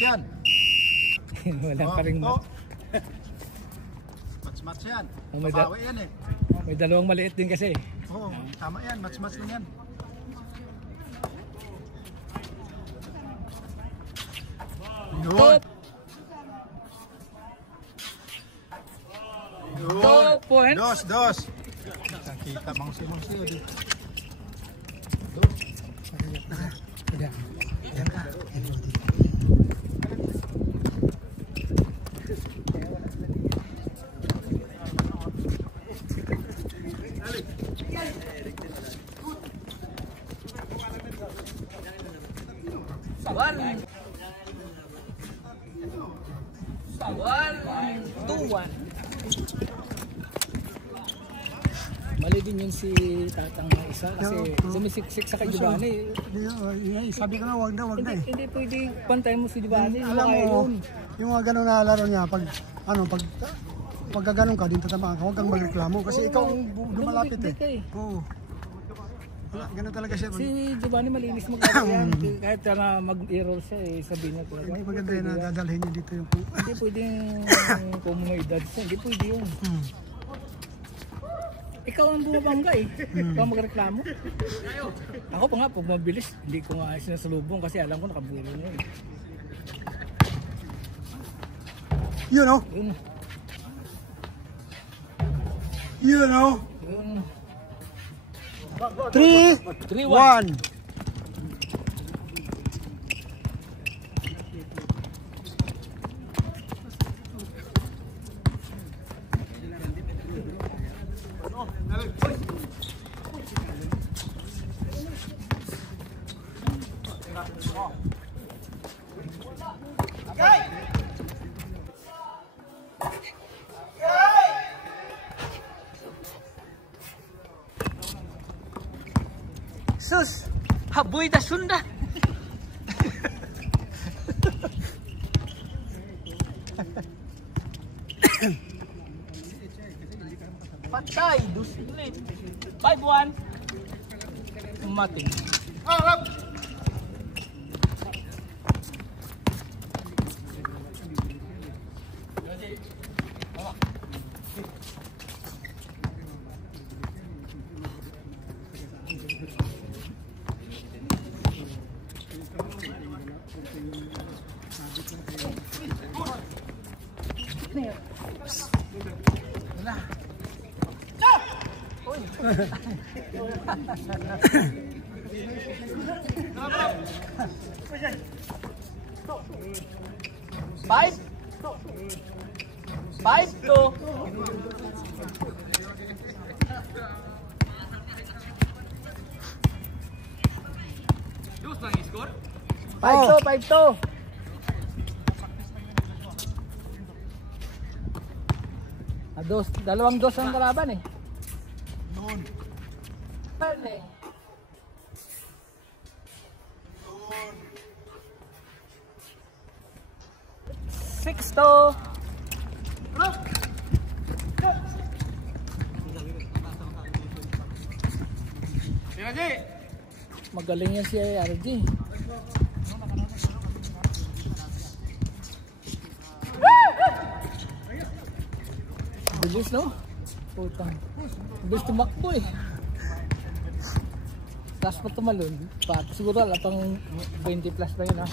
Yan. Wala pa rin match yan. Pabawi yan eh. May dalawang maliit din kasi. Oo, tama yan. Match din yan. Top! Top point! Dos. Nakita bang siya dito. Yan ka. Sawan 2-1. Mali din yun si Tatang na isa kasi sumisiksik sa kay Giovanni. Sabi ko na wag na eh. Hindi pwede pantay mo si Giovanni. Alam mo, yung mga ganun na laro niya pag pagkaganon ka din tatamaan ka, huwag kang magreklamo kasi ikaw ang lumalapit eh. Oo. Ganun talaga siya. Si Giovanni malinis maglaro yan. Kahit na mag-error siya eh, sabihin niya talaga. Hindi maganda yun na dadalhin niya dito yung hindi pwedeng komunidad siya. Hindi pwede yun. Ikaw ang bumabangga eh. Ikaw ang magreklamo. Ako pa nga, pag mabilis, hindi ko nga sinasalubong kasi alam ko nakabulo na yun. You know? You know? 3-1. Sus, haboy da sunda. Patay, dusit. 5-1. Mating. Five, 5-2. Oh. 5-2. Dalawang dos ang kalaban eh. Noon. Pwede. 6-2. Magaling yan si RG. Bilis no? Putang. Bilis tumakbo eh. Tapos pa tumalon. Siguro wala pang 20 plus na yun ha.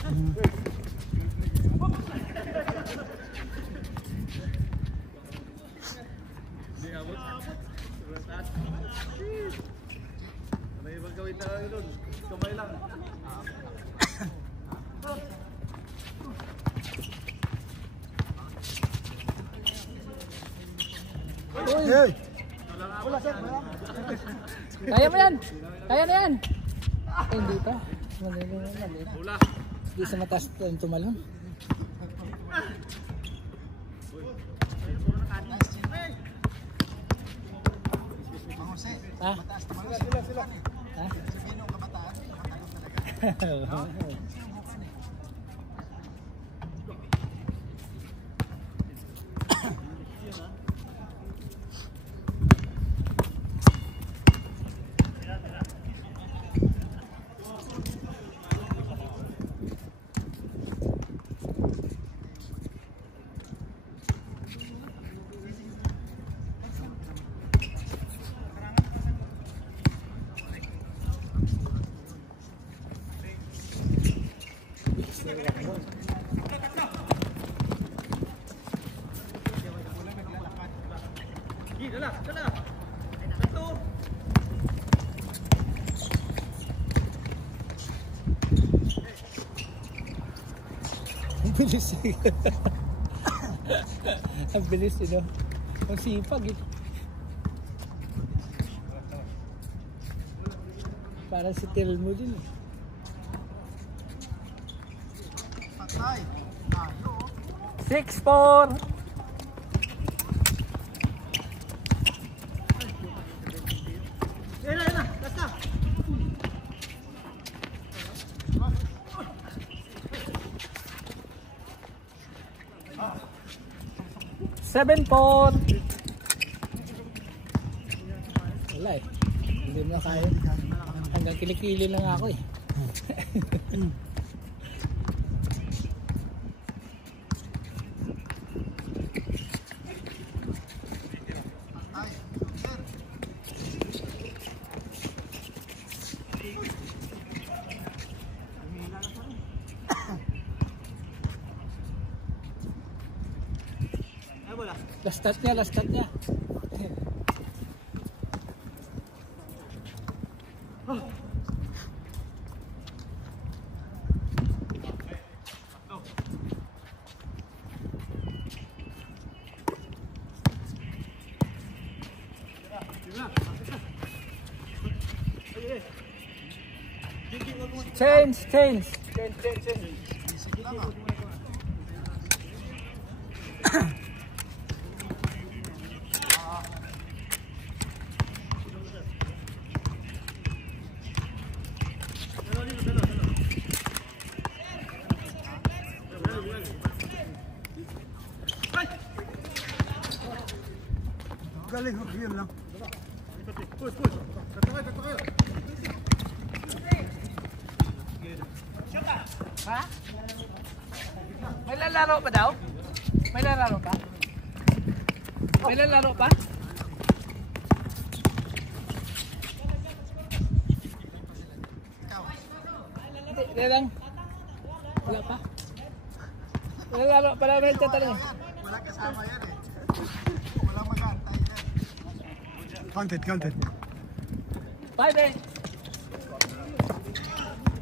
Hey. Kaya mo yan! Kaya na yan! Hindi pa. Mali. Hindi sa mataas yung tumalon. Ha? Sila. Ha? Sabihin ng kabataan, talaga. Ang bilis eh. Ang bilis eh, no? Ang sipag eh. Parang si Telmo din eh. Patay. 6-4. Ayun na. Basta. 7-4. Wala eh. Hindi mo na kaya. Hanggang kilikili lang ako eh. Last touch niya, last touch niya. Change. Galing, yun lang. Ha? May lalaro pa daw? May lalaro pa? May lalaro pa? Hindi lang. Wala pa? May lalaro pa namin ito tanong. Wala kasama yan eh. Wala mag-antay yan. Counted. 5-8.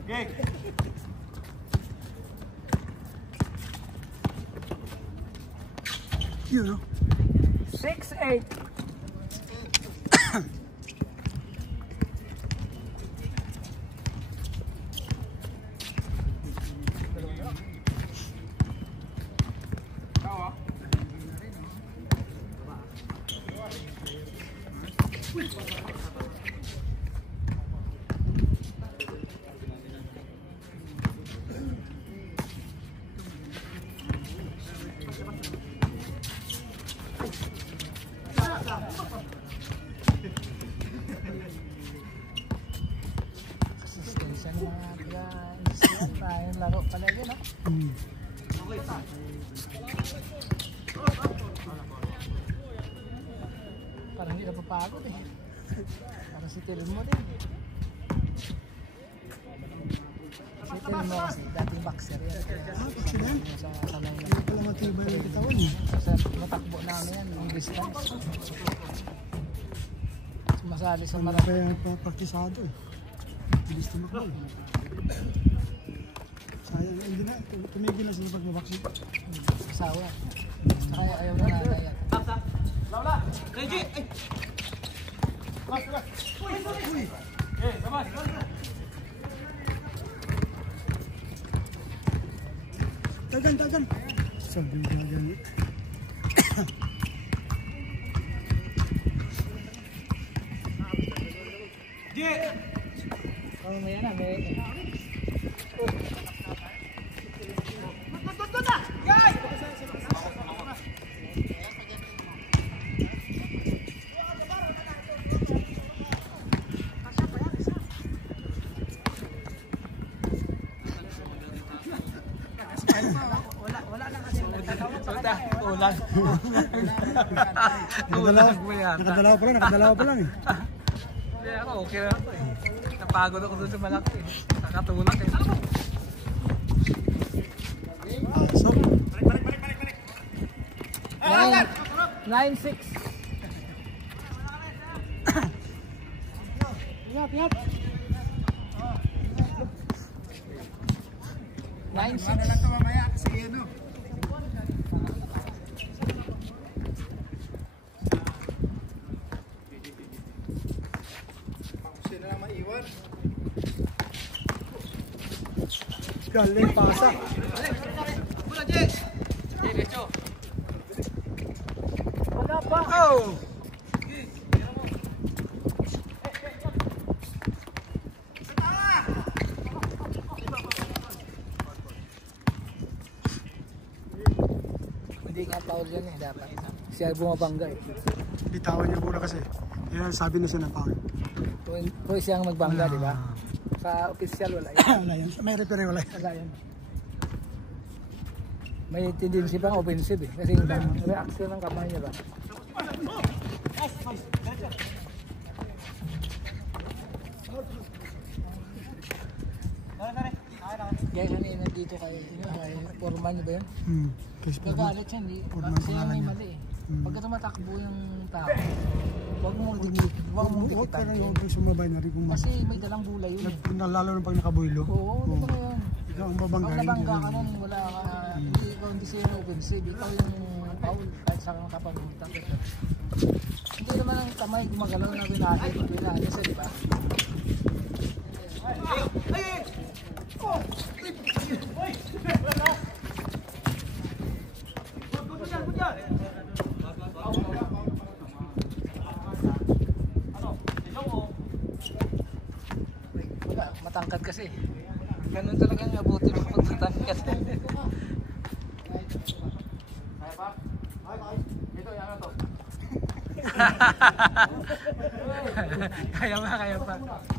Okay. Yun, no? 6-8. Tayong laro pala yun, no? Parang hindi napapagod eh. Parang si Telmo din. Si Telmo kasi dating boxer yan. Accident? Sa kamay na. Hindi pala matibay yung katawan eh. Sa matakbo namin yan, yung distance. Sumasali sa Wala marami. pa yung papraktisado eh. Bilis tumakbo eh. Sayang, hindi na. Tumigil na sila pag-vaccine. Asawa. Kaya ayaw na nanay yan. Laula! Reji! Ay! Dagan. Sabi dagan. Ji! Oh, may yan may... Ulan. Nakadalawa pa lang eh. Kaya ako, okay na ako eh. Napagod ako doon sa malaki eh. Nakatulak eh. So, 9-6. Ingat. 9-6. na lang ito mamaya kasi ano. Galing, pasa. Bola, Jay! Jay, Becho! Wala pa. Oh! Hindi nga foul yan eh, dapat. Siya bumabangga eh. Bitawan niya muna kasi. Yan, sabi na siya ng foul. Kung siya ang magbangga, di ba? Sa official, wala yan. Wala yan. May referee, wala yan. Wala yan. May tendency pang offensive eh. Kasi yung reaction ng kamay niya ba? Kaya kanina dito kay Foreman niyo ba yun? Kasi Nagalit siya, hindi. Foreman Siya pangalan may niya. mali eh. Pagka tumatakbo yung tao, huwag mong huwag ka dikitan. nang huwag kang sumabay na rin kung Kasi may dalang bulay yun eh. lalo na pag nakabuylo. Oo, ano ba yun? Ikaw ang Pag babanggain. nabangga ka nun, wala ka, hindi ikaw hindi siya yung offensive, ikaw yung foul kahit saan ka papunta. Hindi naman ang kamay gumagalaw na binali siya, di ba? Wala, matangkad kasi. Ganun talaga yung abuti ng pagtatangkad. Kaya pa.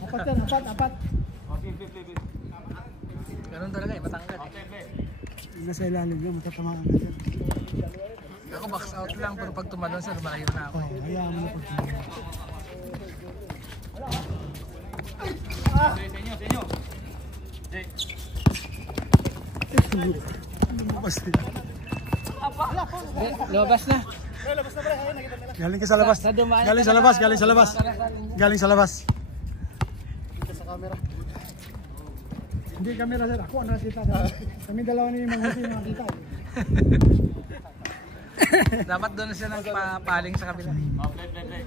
Apat yan, apat. Ganun talaga eh, matangkad eh. Nasa ilalim niya, matatamaan ka dyan. Ako box out lang, pero pag tumalon sa lumalayo na ako. Hayaan mo na pagtamaan. Senyo! Jay! Lumabas nila. Lumabas na. Galing ka sa labas. Galing sa labas, galing sa labas. Galing sa labas. Dito sa camera. Hindi camera sir, ako ang nakita. Kami dalawa ni Mang Jose nakita. Dapat doon siya nagpapaling sa kabila. Play.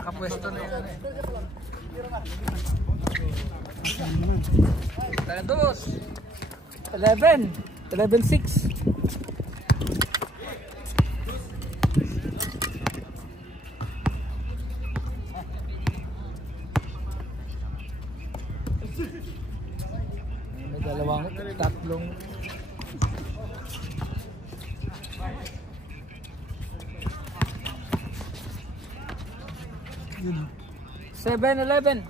Nakapwesto na yun. Tagados. 11-6. May tatlong Yun o. 7-11.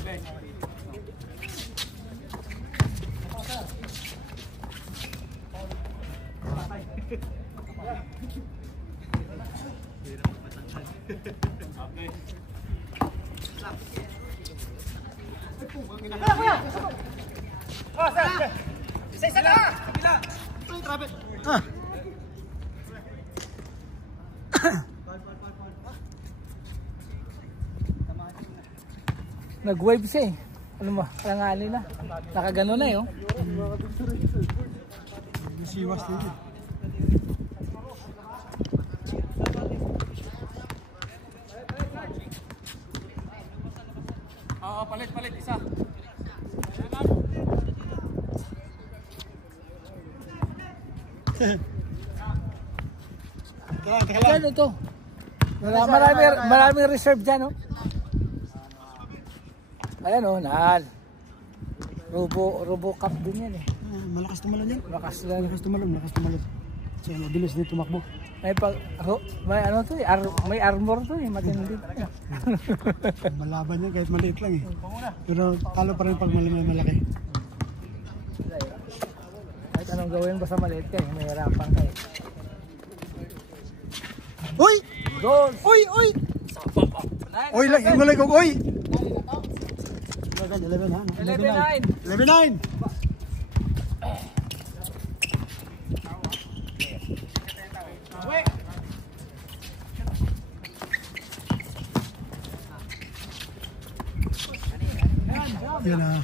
Play. Ah. Nag-wave siya eh. Ano mo, kalangali na. Nakagano na yun. Siwas din eh. Palit, isa. Teka lang. Ano to? Maraming reserve dyan, oh. Ayan, oh, nahal. Robo cup din yan, eh. Malakas tumalon yan. Lakas lang. Malakas tumalon. So, mabilis din tumakbo. May ano to eh, may armor to eh, matindi. Malaban yan kahit maliit lang eh. Pero talo pa rin pag malaki. Kahit anong gawin basta maliit ka eh, may harapan ka eh. Uy! Goal! Uy! Uy! Yung gulay ko, uy! 11 ha? 11-9. 11-9! Yan na.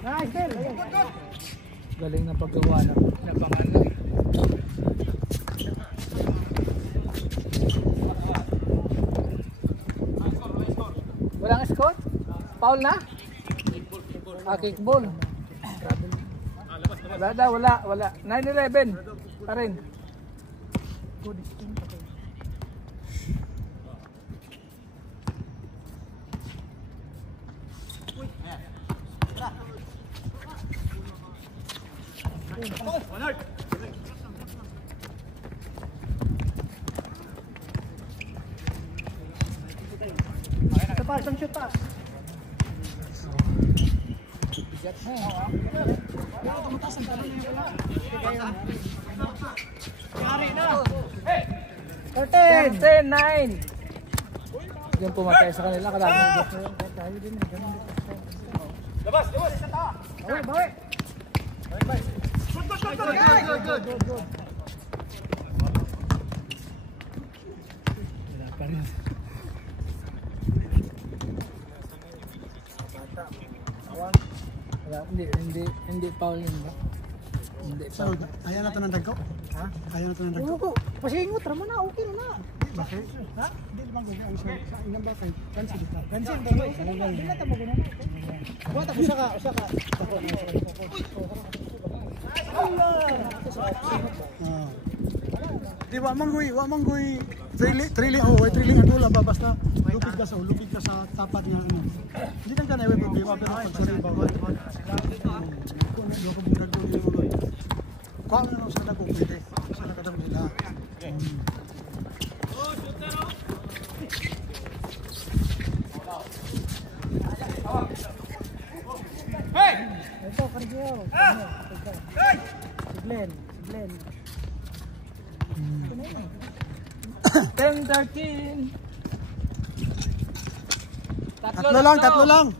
Nice, Del. Galing ng paggawa ng pangalan. Walang score? Foul na? Kickball. Wala. 9-11 pa rin. Ito pa, isang shoot pa. Bigat na eh. 10-9. Yung pumatay sa kanila, kadaming bigat na yun. Tayo din. Labas! Bawi. Good. Wala pa rin. Wala, hindi foul yun ba? Hindi foul. Ayaw na ito ng dagko? Ha? Ayaw na ito ng dagko? Oo, pasingot, rama na, okay na na. Bakit? Ha? Hindi naman gawin. Ang sa inyong ba kay Kansi dito? Kansi, Hindi na tamo na. buhat ako ka. Di ba manggoy trailing ang dula ba basta lupig ka sa tapat niya ano. Hindi kan kanay problema pero pag sorry ba ko na loko budag ko niyo mo. Kuha na sa dako pwede. Sa nakadam nila. Hey! Ito Cargio. Glenn. 10-13. Tatlo lang.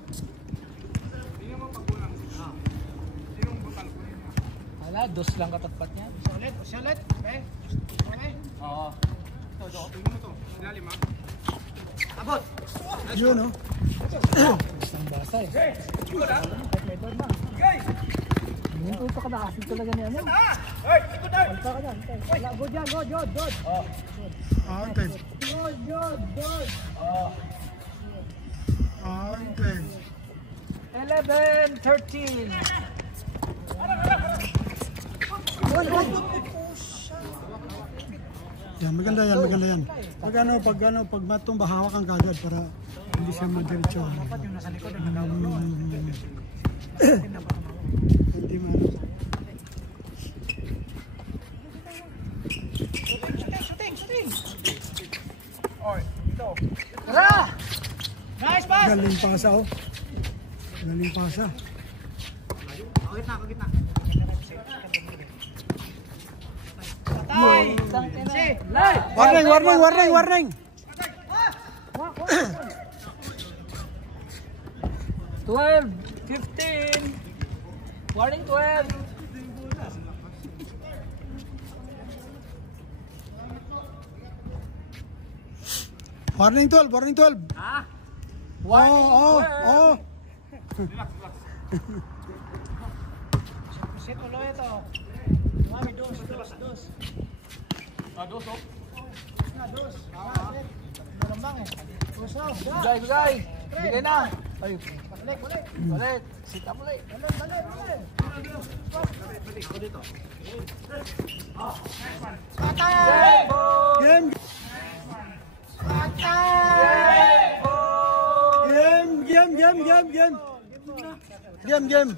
Wala, dos lang katapat niya. Ulit. Okay. Oo. Abot. Yun no. Ang basa eh. Hindi ko pa kadaasin talaga niya. Alpa ka dyan. Go dyan. Okay. Okay. 11-13. Yan, maganda yan. Pag matumba hawak ang kagad para hindi siya madiretso. Dapat yung nasa likod ang nagawin. Hindi man. Shooting. Oy, ito. Tara! Nice pass. Galing pasa. Gitna. Warning. 12-15. Warning 12. Warning 12. Ah. Oh. Set ulo ito. Mami dos. Dos, oh. Dos. Malambang eh. Bigay. Bigay na. Ay. Balik. Sit up ulit. Balik. Dito. Game.